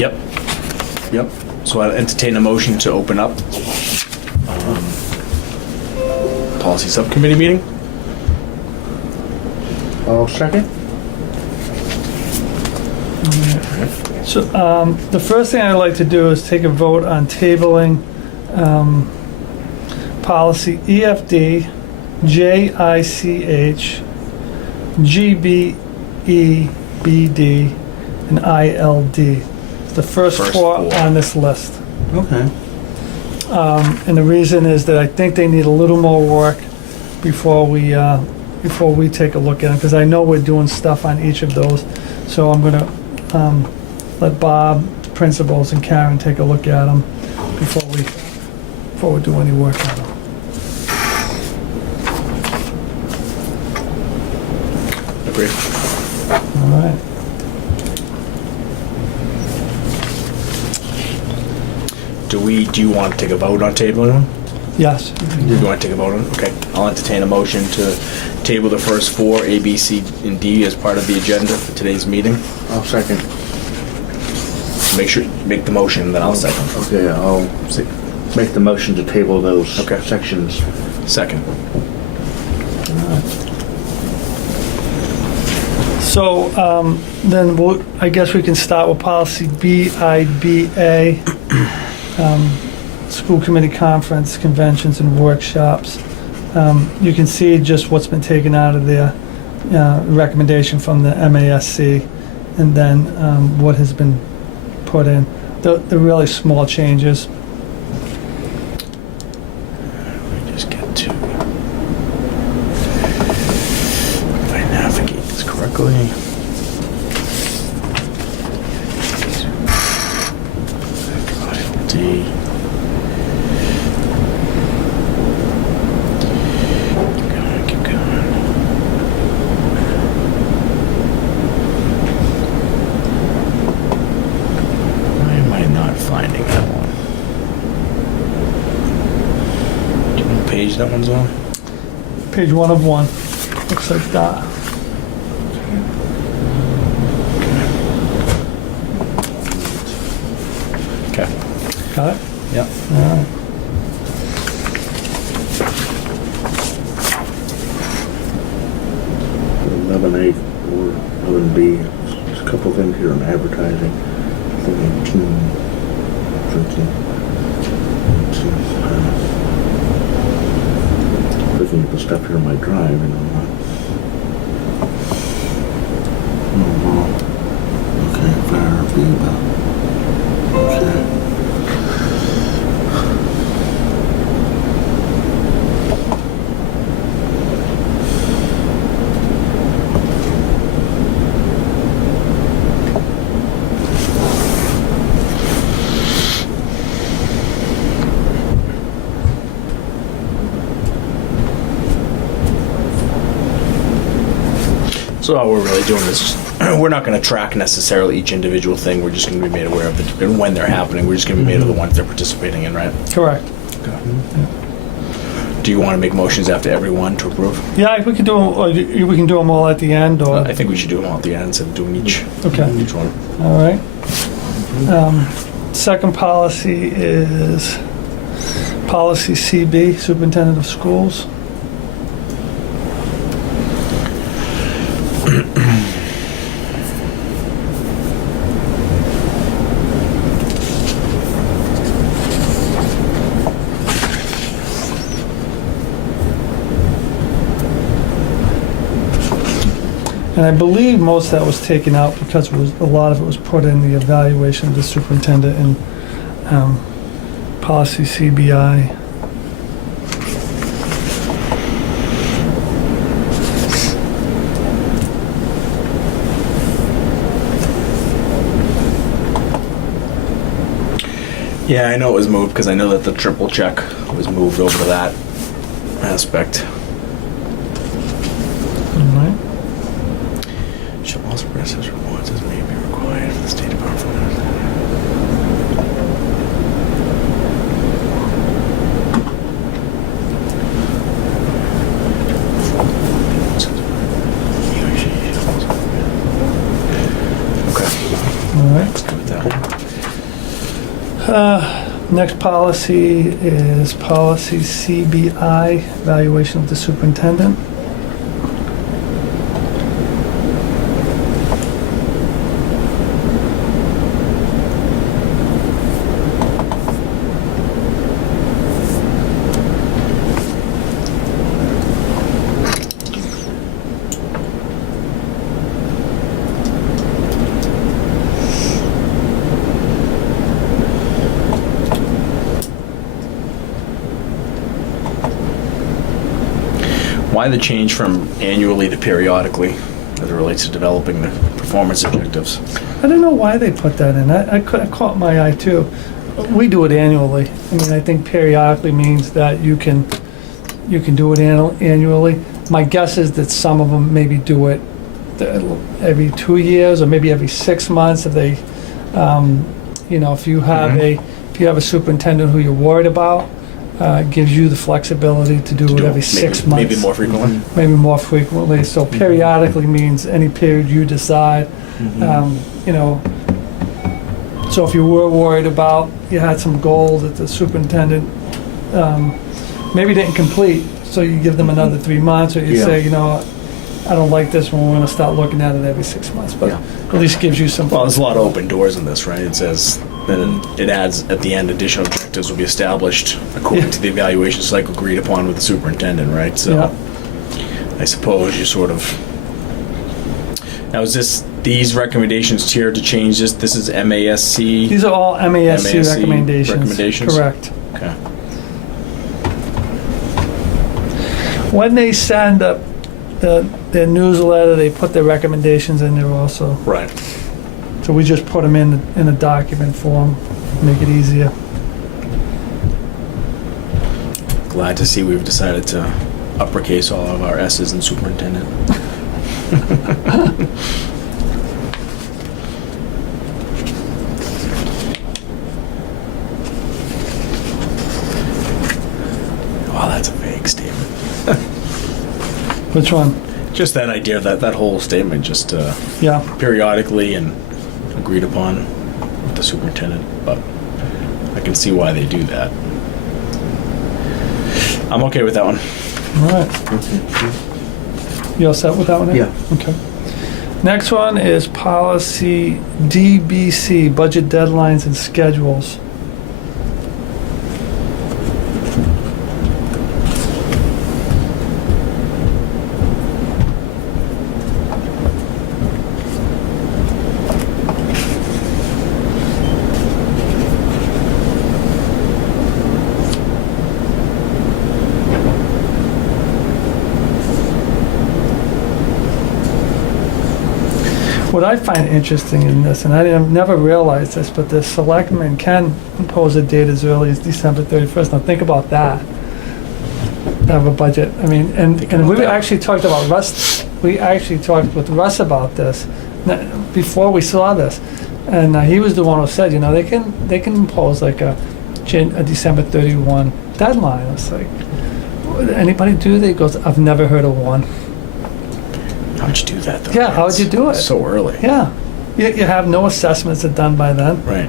Yep. Yep. So I'll entertain a motion to open up policy subcommittee meeting. I'll second. So the first thing I'd like to do is take a vote on tabling policy EFD, JICH, GBEBD, and ILD. It's the first First four four. on this list. Okay. And the reason is that I think they need a little more work before we take a look at them, because I know we're doing stuff on each of those. So I'm gonna let Bob, principals, and Karen take a look at them before we do any work on them. Agree. All right. Do you want to take a vote on tabling them? Yes. You want to take a vote on it? Okay. I'll entertain a motion to table the first four, A, B, C, and D, as part of the agenda for today's meeting. I'll second. Make the motion, then I'll second. Okay, I'll make the motion to table those Okay. sections. Second. So then I guess we can start with policy BIBA, school committee conference, conventions, and workshops. You can see just what's been taken out of there, recommendation from the MASC, and then what has been put in. The really small changes. Let me just get to, if I navigate this correctly. ILD. Keep going. Why am I not finding that one? Do you know what page that one's on? Page 1 of 1. Looks like that. Okay. Got it? Yep. All right. Eleven A or 11B. There's a couple things here on advertising. 13. Looking at the stuff here on my drive, and I'm not. Okay, fire FEMA. Okay. So all we're really doing is we're not going to track necessarily each individual thing. We're just going to be made aware of it, and when they're happening. We're just going to be made of the ones they're participating in, right? Correct. Okay. Do you want to make motions after every one to approve? Yeah, we can do them, or we can do them all at the end, or... I think we should do them all at the end instead of doing each one. All right. Second policy is policy CB, Superintendent of Schools. And I believe most of that was taken out because a lot of it was put in the evaluation of the superintendent in policy CBI. Yeah, I know it was moved because I know that the triple check was moved over to that aspect. All right. Shall also press his rewards as may be required for the State Department. Okay, All right. let's go with that one. Next policy is policy CBI, evaluation of the superintendent. Why the change from annually to periodically as it relates to developing the performance objectives? I don't know why they put that in. I caught my eye too. We do it annually. I mean, I think periodically means that you can do it annually. My guess is that some of them maybe do it every 2 years or maybe every 6 months. If they, if you have a superintendent who you're worried about, it gives you the flexibility to do it every 6 months. Maybe more frequently. Maybe more frequently. So periodically means any period you decide. So if you were worried about, you had some goals that the superintendent maybe didn't complete, so you give them another 3 months, or you say, I don't like this one, we're going to start looking at it every 6 months. But at least gives you some. Well, there's a lot of open doors in this, right? It says, then it adds at the end, additional objectives will be established according to the evaluation cycle agreed upon with the superintendent, right? So I suppose you sort of. Now, is these recommendations here to change this? This is MASC? These are all MASC recommendations. Correct. Okay. When they send up their newsletter, they put their recommendations in there also. Right. So we just put them in a document form, make it easier. Glad to see we've decided to uppercase all of our S's in superintendent. Wow, that's a vague statement. Which one? Just that idea, that whole statement, just periodically and agreed upon with the superintendent, but I can see why they do that. I'm okay with that one. All right. You all set with that one? Ed? Yeah. Okay. Next one is policy DBC, budget deadlines and schedules. What I find interesting in this, and I've never realized this, but the selectmen can impose a date as early as December 31st. Now think about that. To have a budget. I mean, and we actually talked about Russ. We actually talked with Russ about this before we saw this, and he was the one who said, they can impose like a December 31 deadline. I was like, would anybody do that? He goes, I've never heard of one. How'd you do that, though? Yeah, how'd you do it? So early. Yeah. You have no assessments that are done by then. Right.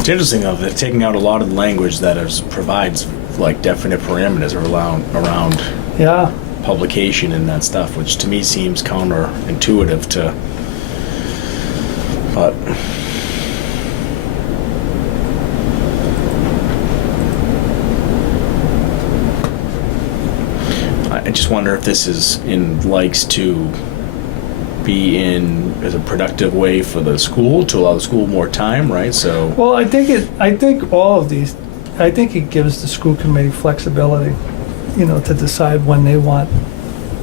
It's interesting, though, that taking out a lot of the language that provides, like, definite parameters around publication and that stuff, which to me seems counterintuitive to... But... I just wonder if this likes to be in as a productive way for the school, to allow the school more time, right? So. Well, I think all of these, I think it gives the school committee flexibility, to decide when they want,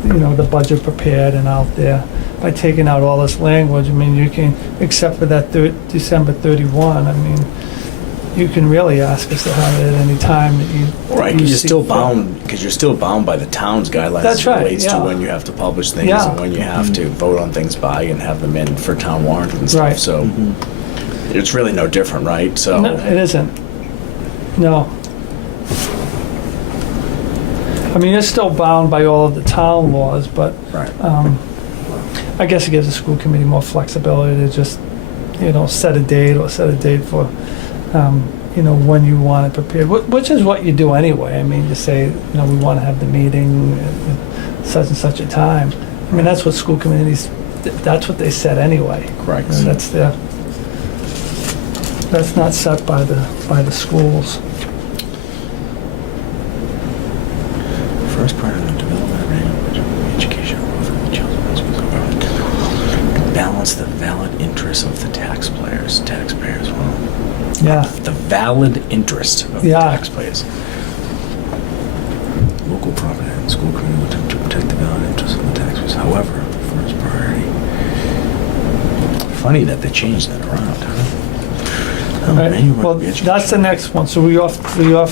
the budget prepared and out there. By taking out all this language, I mean, you can, except for that December 31, I mean, you can really ask us to have it at any time that you. Right, because you're still bound by the town's guidelines. That's right. As it relates to when you have to publish things and when you have to vote on things by and have them in for town warrant and stuff. Right. So it's really no different, right? So no, it isn't. No. I mean, it's still bound by all of the town laws, but Right. I guess it gives the school committee more flexibility to just, set a date for, when you want it prepared, which is what you do anyway. I mean, you say, we want to have the meeting at such and such a time. I mean, that's what school committees, that's what they said anyway. Correct. And that's not set by the schools. First part of the development of annual education growth of the children balance the valid interests of the taxpayers. Well, Yeah, the valid interest of the Yeah. taxpayers. Local property and school community will attempt to protect the valid interests of the taxpayers. However, first priority. Funny that they changed that around, huh? well, that's the next one. So we off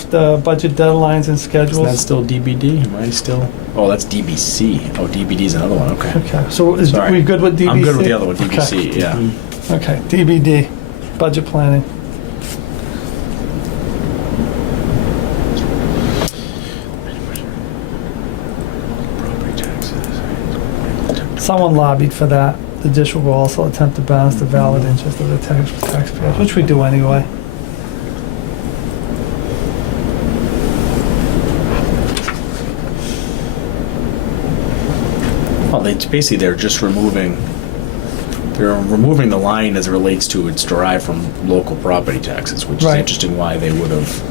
the budget deadlines and Isn't schedules. that still DBD? Am I still? Oh, that's DBC. Oh, DBD's another one. Okay. Okay, so Sorry. we good with DBC? I'm good with the other one, DBC. Okay. Yeah. Okay, DBD, budget planning. Property taxes. Someone lobbied for that. The district will also attempt to balance the valid interest of the taxpayers, which we do anyway. Well, they're just removing the line as it relates to it's derived from local property taxes, which is Right. interesting why they would have.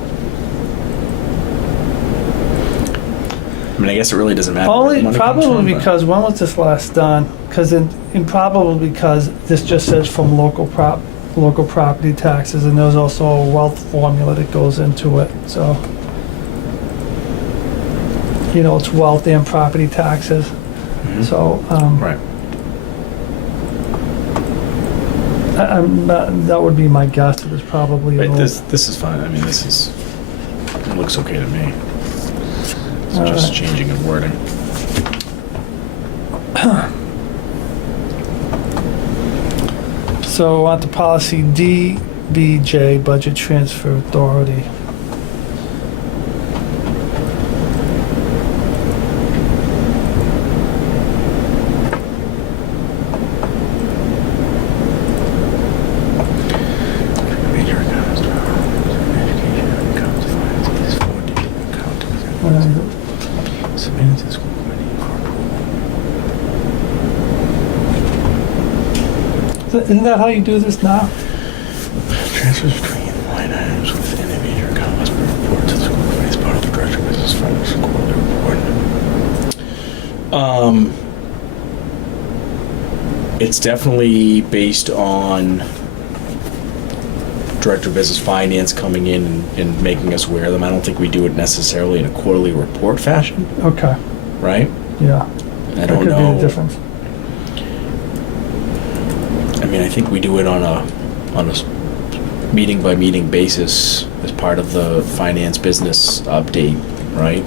I mean, I guess it really doesn't matter. where the Only money comes probably from, but- because, when was this last done? Because probably because this just says from local property taxes, and there's also a wealth formula that goes into it, so. It's wealth and property taxes, Mhm. so, Right. that would be my guess, it was probably. Right. an old- This is fine. I mean, it looks okay to me. It's All just right. changing in wording. So on to policy DBJ, budget transfer authority. Major accounts, education, accounts, finances, 4-digit account. Submitted to the school committee for approval. Isn't that how you do this now? Transfers between line items within a major account must be reported to the school committee as part of the director of business finance quarterly report. It's definitely based on director of business finance coming in and making us aware of them. I don't think we do it necessarily in a quarterly report fashion, Okay, right? yeah. I don't That could be know. the difference. I mean, I think we do it on a meeting by meeting basis as part of the finance business update, right?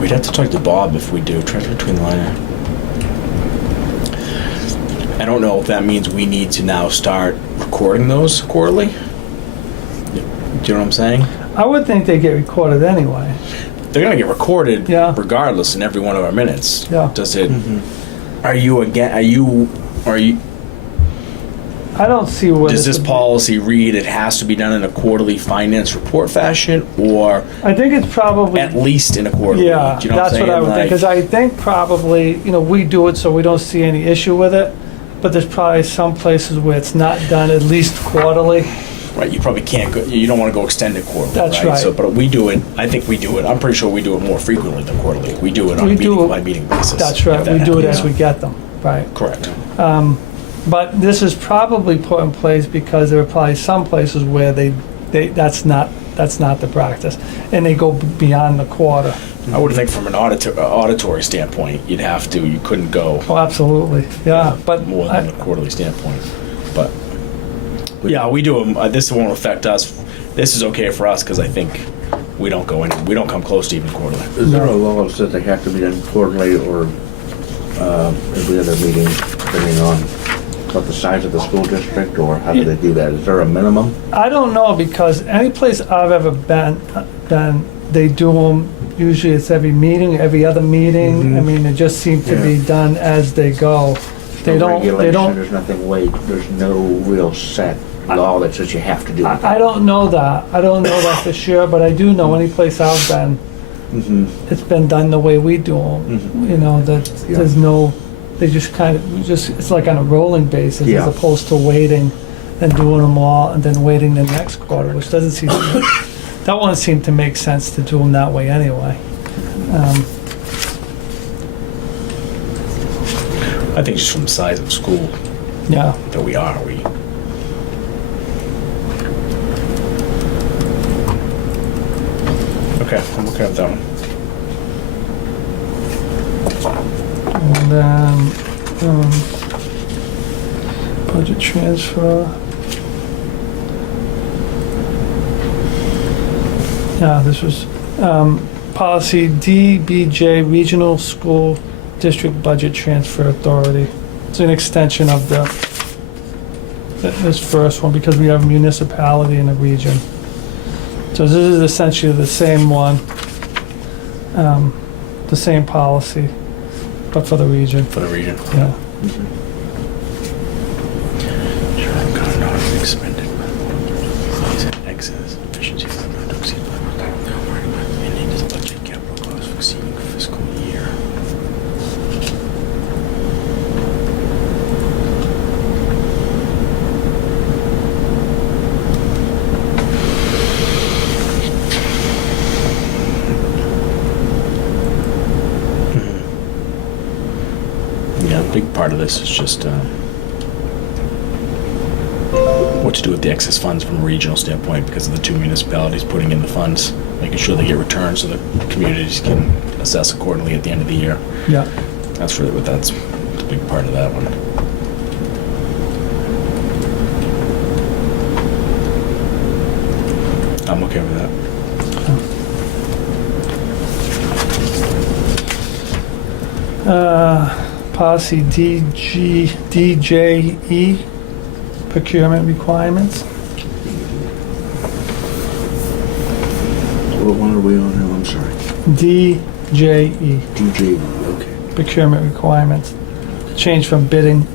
We'd have to talk to Bob if we do transfer between line. I don't know if that means we need to now start recording those quarterly. Do you know what I'm saying? I would think they get recorded anyway. They're gonna get recorded Yeah. regardless in every one of our minutes. Yeah. Does it? Are you? I don't see where Does this would be- policy read it has to be done in a quarterly finance report fashion, or I think it's probably, at least in a quarterly? yeah, Do you know that's what I'm what I saying? would think, because I think probably, we do it so we don't see any issue with it, but there's probably some places where it's not done at least quarterly. Right, you probably can't go. You don't want to go extended quarterly. That's right. right. So, but we do it. I think we do it. I'm pretty sure we do it more frequently than quarterly. We do it on We a do meeting it- by meeting basis. That's right, if that we do it happens. as we get them, right. Correct. But this is probably put in place because there are probably some places where that's not the practice, and they go beyond the quarter. I would think from an auditory standpoint, you couldn't go Oh, absolutely, yeah, but more than a quarterly standpoint. But yeah, we do them. This won't affect us. This is okay for us because I think we don't come close to even quarterly. Is there a law that says they have to be done quarterly or every other meeting, depending on what the size of the school district, or how do they do that? Is there a minimum? I don't know, because any place I've ever been, then they do them, usually it's every meeting, every other meeting. I mean, they just seem to be Yeah. done as they go. They No don't, they regulation, don't, there's nothing there's no real set law that says you have to do it. I don't know that. I don't know that for sure, but I do know any place I've been, Mhm. it's been done the way we do them. Mhm. You know, that Yeah. there's no, they just kind of, it's like on a rolling basis Yeah. as opposed to waiting and doing them all and then waiting the next quarter, which doesn't seem to, that one seemed to make sense to do them that way anyway. I think just from the size of school Yeah, that we okay, I'm okay with that one. and then, budget transfer. Yeah, this was, policy DBJ, Regional School District Budget Transfer Authority. It's an extension of this first one because we have municipality in the region. So this is essentially the same one, the same policy, but for the region. For the region. Yeah. Expended. Excess efficiencies not to exceed and does budget capital costs for exceeding fiscal year. Yeah, a big part of this is just what to do with the excess funds from a regional standpoint because of the two municipalities putting in the funds, making sure they get returns so that communities can assess accordingly at the end of the year. Yeah. That's really that's a big part of that one. I'm okay with that. Policy DJE, procurement requirements. What one are we on now? I'm sorry. DJE, DJ, okay. procurement requirements. Change from bidding.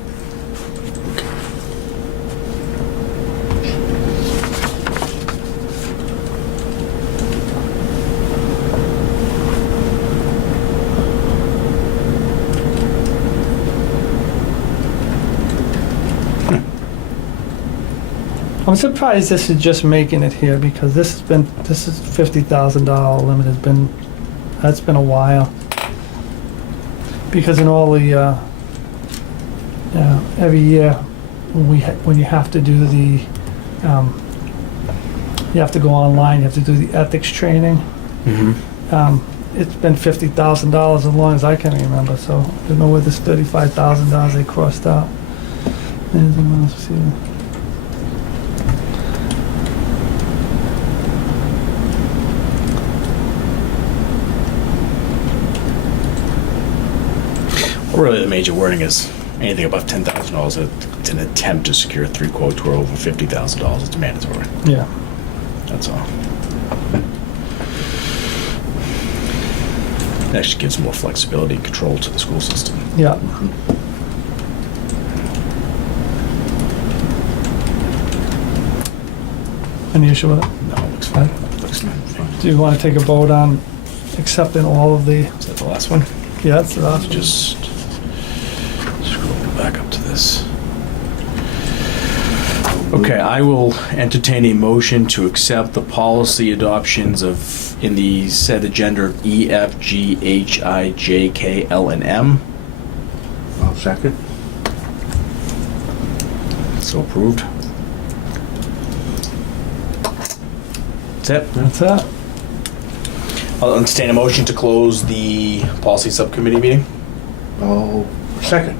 I'm surprised this is just making it here because this is $50,000 limit that's been a while. Because in all the, every year when you have to do the, you have to go online, you have to do the ethics training. It's been $50,000 as long as I can remember, so I don't know where this $35,000 they crossed out. Anything else? See? Really, the major wording is anything above $10,000. It's an attempt to secure 3 quotes who are over $50,000. It's mandatory. Yeah. That's all. It actually gives more flexibility and control to the school system. Yeah. Any issue with it? No, it looks fine. Looks fine. Do you want to take a vote on accepting all of the, Is that the last one? yeah, that's the last one. Just scroll back up to this. Okay, I will entertain a motion to accept the policy adoptions in the set agenda of E, F, G, H, I, J, K, L, and M. I'll second. So approved. That's it. That's it. I'll entertain a motion to close the policy subcommittee meeting. Oh, second.